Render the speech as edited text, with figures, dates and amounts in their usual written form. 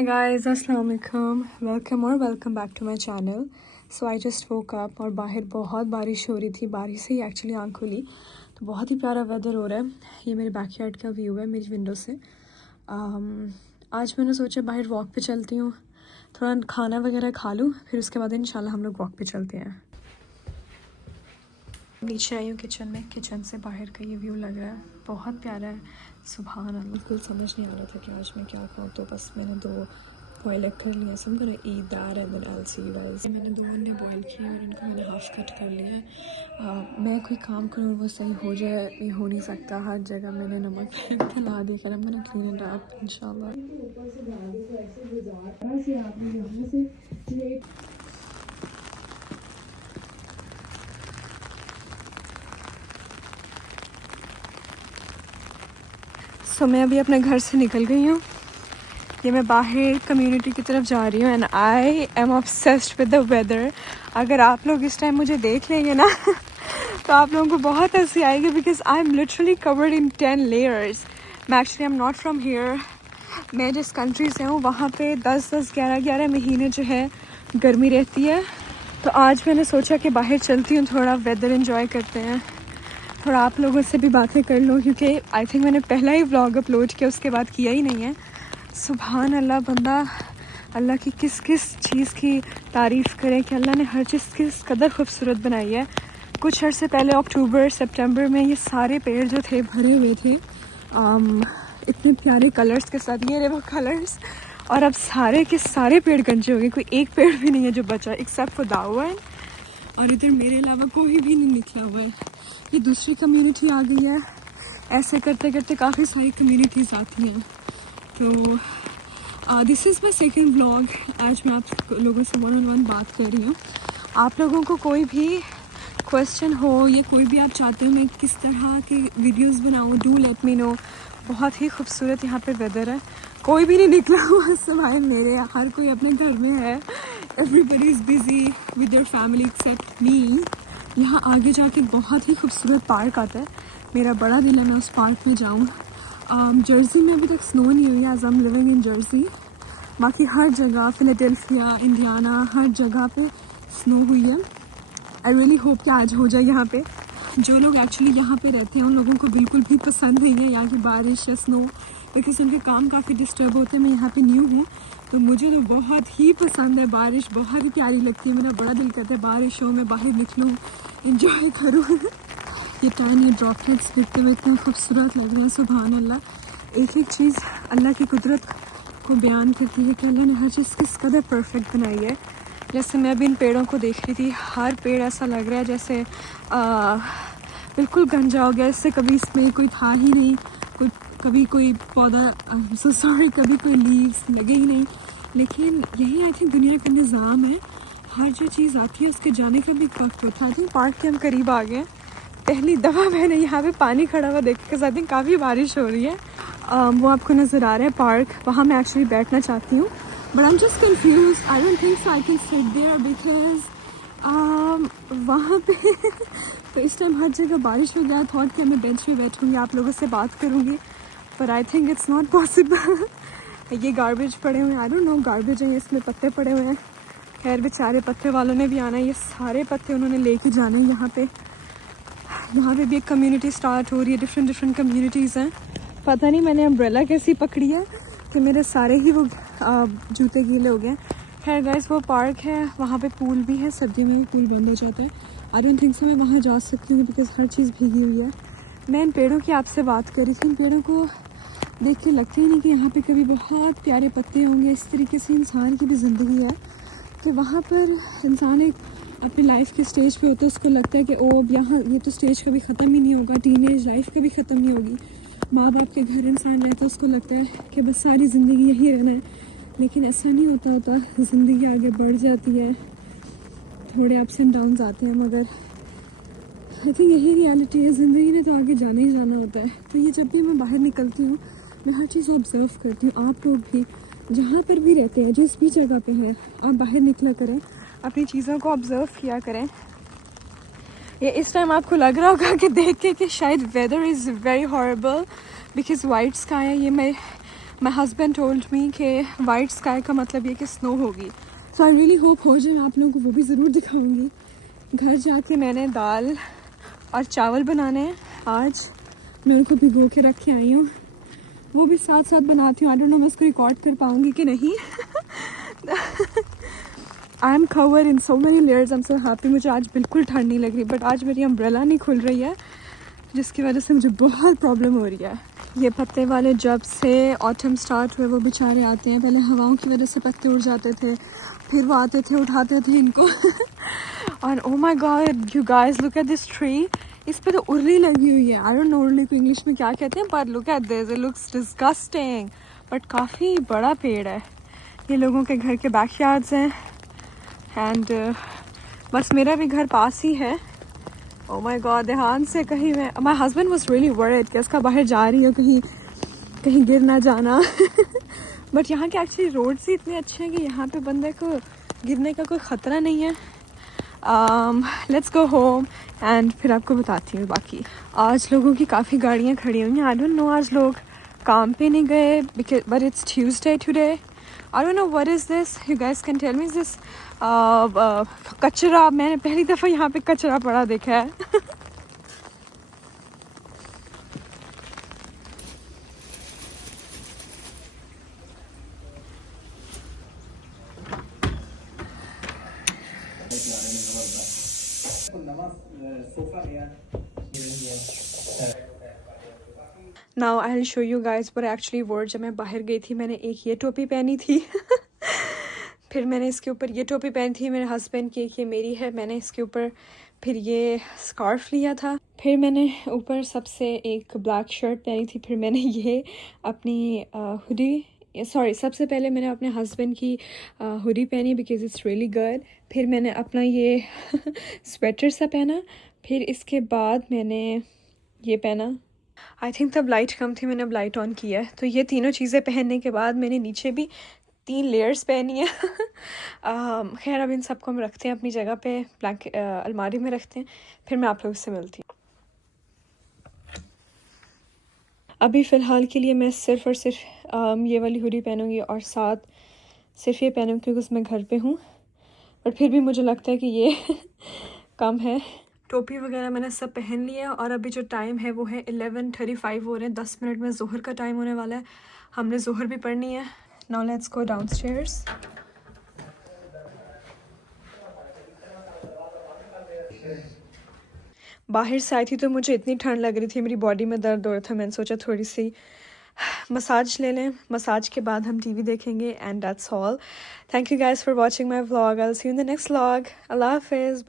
Hi guys, अस्सलाम वालेकुम, welcome back to my channel. So I just woke up और बाहर बहुत बारिश हो रही थी। बारिश से ही एक्चुअली आँख खुली, तो बहुत ही प्यारा वेदर हो रहा है। ये मेरे बैकयार्ड का व्यू है मेरी विंडो से। आज मैंने सोचा बाहर वॉक पे चलती हूँ, थोड़ा खाना वगैरह खा लूँ, फिर उसके बाद इंशाल्लाह हम लोग वॉक पे चलते हैं। नीचे आई हूँ किचन में, किचन से बाहर का ये व्यू लग रहा है, बहुत प्यारा है। सुभान अल्लाह, बिल्कुल समझ नहीं आ रहा था कि आज मैं क्या खाऊँ, तो बस मैंने 2 बॉयल एग कर लिया। सो मैं eat that and then I will see you guys. मैंने 2 अंडे बॉयल किए और इनको मैंने हाफ कट कर लिया है। मैं कोई काम करूँ वो सही हो जाए, ये हो नहीं सकता। हर जगह मैंने नमक फैला दिया कर, मैंने क्लीन इट अप इंशाल्लाह। सो मैं अभी अपने घर से निकल गई हूँ। ये मैं बाहर कम्युनिटी की तरफ जा रही हूँ and I am obsessed with the weather. अगर आप लोग इस टाइम मुझे देख लेंगे ना तो आप लोगों को बहुत हंसी आएगी, because I am literally covered in 10 layers. मैं actually I am not from here. मैं जिस कंट्री से हूँ वहाँ पे 10-10, 11-11 महीने जो है गर्मी रहती है। तो आज मैंने सोचा कि बाहर चलती हूँ, थोड़ा वेदर एंजॉय करते हैं, थोड़ा आप लोगों से भी बातें कर लूँ, क्योंकि आई थिंक मैंने पहला ही व्लॉग अपलोड किया, उसके बाद किया ही नहीं है। सुभान अल्लाह, बंदा अल्लाह की किस किस चीज़ की तारीफ़ करे कि अल्लाह ने हर चीज़ किस कदर खूबसूरत बनाई है। कुछ अर्से पहले अक्टूबर सितंबर में ये सारे पेड़ जो थे भरे हुए थे इतने प्यारे कलर्स के साथ, ये रहे वो कलर्स, और अब सारे के सारे पेड़ गंजे हो गए। कोई एक पेड़ भी नहीं है जो बचा, एक्सेप्ट फॉर दावन, और इधर मेरे अलावा कोई भी नहीं निकला हुआ है। ये दूसरी कम्युनिटी आ गई है। ऐसे करते करते काफ़ी सारी कम्युनिटीज़ आती हैं। तो this is my second vlog. आज मैं आप लोगों से 1-on-1 बात कर रही हूँ। आप लोगों को कोई भी क्वेश्चन हो या कोई भी आप चाहते हो मैं किस तरह के वीडियोस बनाऊँ, डू लेट मी नो। बहुत ही खूबसूरत यहाँ पे वेदर है। कोई भी नहीं निकला हुआ सिवाय मेरे, हर कोई अपने घर में है। Everybody is busy with their family except me. यहाँ आगे जाके बहुत ही खूबसूरत पार्क आता है, मेरा बड़ा दिल है मैं उस पार्क में जाऊँ। जर्सी में अभी तक स्नो नहीं हुई है, as I am living in Jersey. बाकी हर जगह, फिलाडेल्फिया, इंडियाना, हर जगह पे स्नो हुई है। आई रियली होप कि आज हो जाए यहाँ पे। जो लोग एक्चुअली यहाँ पे रहते हैं उन लोगों को बिल्कुल भी पसंद नहीं है यहाँ की बारिश या स्नो, बिकॉज उनके काम काफ़ी डिस्टर्ब होते हैं। मैं यहाँ पे न्यू हूँ तो मुझे तो बहुत ही पसंद है बारिश, बहुत ही प्यारी लगती है। मेरा बड़ा दिल करता है बारिश हो, मैं बाहर निकलूँ, इंजॉय करूँ। ये टाइनी ड्रॉपलेट्स दिखते हुए इतना खूबसूरत लग रहा है। सुभान अल्लाह, एक एक चीज़ अल्लाह की कुदरत को बयान करती है कि अल्लाह ने हर चीज़ किस कदर परफेक्ट बनाई है। जैसे मैं अभी इन पेड़ों को देख रही थी, हर पेड़ ऐसा लग रहा है जैसे बिल्कुल गंजा हो गया, इससे कभी इसमें कोई था ही नहीं, कभी कोई पौधा सॉरी कभी कोई लीव्स लगे ही नहीं। लेकिन यही आई थिंक दुनिया का निज़ाम है, हर जो चीज़ आती है उसके जाने का भी वक्त होता है। आई थिंक पार्क के हम करीब आ गए। पहली दफ़ा मैंने यहाँ पे पानी खड़ा हुआ देखा, आई थिंक काफ़ी बारिश हो रही है। वो आपको नज़र आ रहा है पार्क, वहाँ मैं एक्चुअली बैठना चाहती हूँ, but I am just confuse. I don't think so I can sit there because वहाँ पे तो इस टाइम हर जगह बारिश हो गया। थॉट कि मैं बेंच पे बैठूँगी, आप लोगों से बात करूँगी, पर I think it's not possible. ये गार्बेज पड़े हुए हैं, आई डोंट नो गार्बेज है, इसमें पत्ते पड़े हुए हैं। खैर बेचारे पत्ते वालों ने भी आना है, ये सारे पत्ते उन्होंने लेके जाने हैं यहाँ पे। यहाँ पे भी एक कम्युनिटी स्टार्ट हो रही है, डिफरेंट कम्युनिटीज़ हैं। पता नहीं मैंने अम्ब्रेला कैसी पकड़ी है कि मेरे सारे ही वो जूते गीले हो गए। खैर गाइस, वो पार्क है, वहाँ पे पूल भी है, सर्दी में पूल बंद हो जाता है। आई डोंट थिंक सो मैं वहाँ जा सकती हूँ बिकॉज हर चीज़ भीगी हुई है। मैं इन पेड़ों की आपसे बात कर रही थी, इन पेड़ों को देख के लगता ही नहीं कि यहाँ पे कभी बहुत प्यारे पत्ते होंगे। इस तरीके से इंसान की भी ज़िंदगी है कि वहाँ पर इंसान एक अपनी लाइफ के स्टेज पे होता है, उसको लगता है कि ओ अब यहाँ ये तो स्टेज कभी ख़त्म ही नहीं होगा, टीनेज लाइफ कभी ख़त्म नहीं होगी। माँ बाप के घर इंसान रहता है, उसको लगता है कि बस सारी ज़िंदगी यही रहना है, लेकिन ऐसा नहीं होता। ज़िंदगी आगे बढ़ जाती है, थोड़े अप्स एंड डाउन्स आते हैं, मगर आई थिंक यही रियलिटी है। ज़िंदगी ने तो आगे जाना ही जाना होता है। तो ये जब भी मैं बाहर निकलती हूँ मैं हर चीज़ ऑब्ज़र्व करती हूँ। आप लोग भी जहाँ पर भी रहते हैं, जिस भी जगह पे हैं, आप बाहर निकला करें, अपनी चीज़ों को ऑब्ज़र्व किया करें। ये इस टाइम आपको लग रहा होगा कि देख के कि शायद weather is very horrible because white sky है। ये मैं माई हस्बैंड टोल्ड मी कि वाइट स्काई का मतलब ये कि स्नो होगी, सो आई रियली होप हो जाए। मैं आप लोगों को वो भी ज़रूर दिखाऊंगी। घर जाके मैंने दाल और चावल बनाने हैं आज, मैं उनको भिगो के रख के आई हूँ, वो भी साथ साथ बनाती हूँ। आई डोंट नो मैं इसको रिकॉर्ड कर पाऊँगी कि नहीं। I am cover in so many layers, I am so happy. मुझे आज बिल्कुल ठंड नहीं लग रही, बट आज मेरी अम्ब्रेला नहीं खुल रही है, जिसकी वजह से मुझे बहुत प्रॉब्लम हो रही है। ये पत्ते वाले जब से ऑटम स्टार्ट हुए वो बेचारे आते हैं, पहले हवाओं की वजह से पत्ते उड़ जाते थे, फिर वो आते थे उठाते थे इनको। और oh my God you guys look at this tree, इस पे तो उर्ली लगी हुई है। आई डोंट नो उर्ली को इंग्लिश में क्या कहते हैं, पर look at this, it looks disgusting, but काफ़ी बड़ा पेड़ है। ये लोगों के घर के बैकयार्ड्स हैं एंड बस मेरा भी घर पास ही है। ओह माय गॉड, ध्यान से कहीं मैं, my husband was really worried कि उसका बाहर जा रही है, कहीं कहीं गिर ना जाना। बट यहाँ के एक्चुअली रोड्स ही इतने अच्छे हैं कि यहाँ पे बंदे को गिरने का कोई ख़तरा नहीं है। लेट्स गो होम एंड फिर आपको बताती हूँ बाकी। आज लोगों की काफ़ी गाड़ियाँ खड़ी हुई हैं। आई डोंट नो आज लोग काम पे नहीं गए, because but it's Tuesday today. I don't know what is this, you guys can tell me this. कचरा, मैंने पहली दफ़ा यहाँ पे कचरा पड़ा देखा है। Now I will show you guys what actually war. जब मैं बाहर गई थी मैंने एक ये टोपी पहनी थी। फिर मैंने इसके ऊपर ये टोपी पहनी थी, मेरे हस्बैंड की, ये मेरी है। मैंने इसके ऊपर फिर ये स्कार्फ लिया था, फिर मैंने ऊपर सबसे एक ब्लैक शर्ट पहनी थी, फिर मैंने ये अपनी हुडी, सॉरी सबसे पहले मैंने अपने हस्बैंड की हुडी पहनी बिकॉज इट्स रियली गुड। फिर मैंने अपना ये स्वेटर सा पहना, फिर इसके बाद मैंने ये पहना। आई थिंक तब लाइट कम थी, मैंने अब लाइट ऑन किया है। तो ये तीनों चीज़ें पहनने के बाद मैंने नीचे भी 3 लेयर्स पहनी है। खैर अब इन सबको हम रखते हैं अपनी जगह पे, ब्लैंकेट अलमारी में रखते हैं, फिर मैं आप लोगों से मिलती हूँ। अभी फ़िलहाल के लिए मैं सिर्फ़ और सिर्फ ये वाली हुडी पहनूँगी और साथ सिर्फ ये पहनूँगी क्योंकि उसमें घर पे हूँ, बट फिर भी मुझे लगता है कि ये कम है। टोपी वगैरह मैंने सब पहन लिया है और अभी जो टाइम है वो है 11:35 हो रहे हैं। 10 मिनट में ज़ोहर का टाइम होने वाला है, हमने ज़ोहर भी पढ़नी है। Now let's go downstairs. बाहर से आई थी तो मुझे इतनी ठंड लग रही थी, मेरी बॉडी में दर्द हो रहा था, मैंने सोचा थोड़ी सी मसाज ले लें। मसाज के बाद हम टीवी देखेंगे and that's all. Thank you guys for watching my vlog. I will see you in the next vlog. अल्लाह हाफिज़।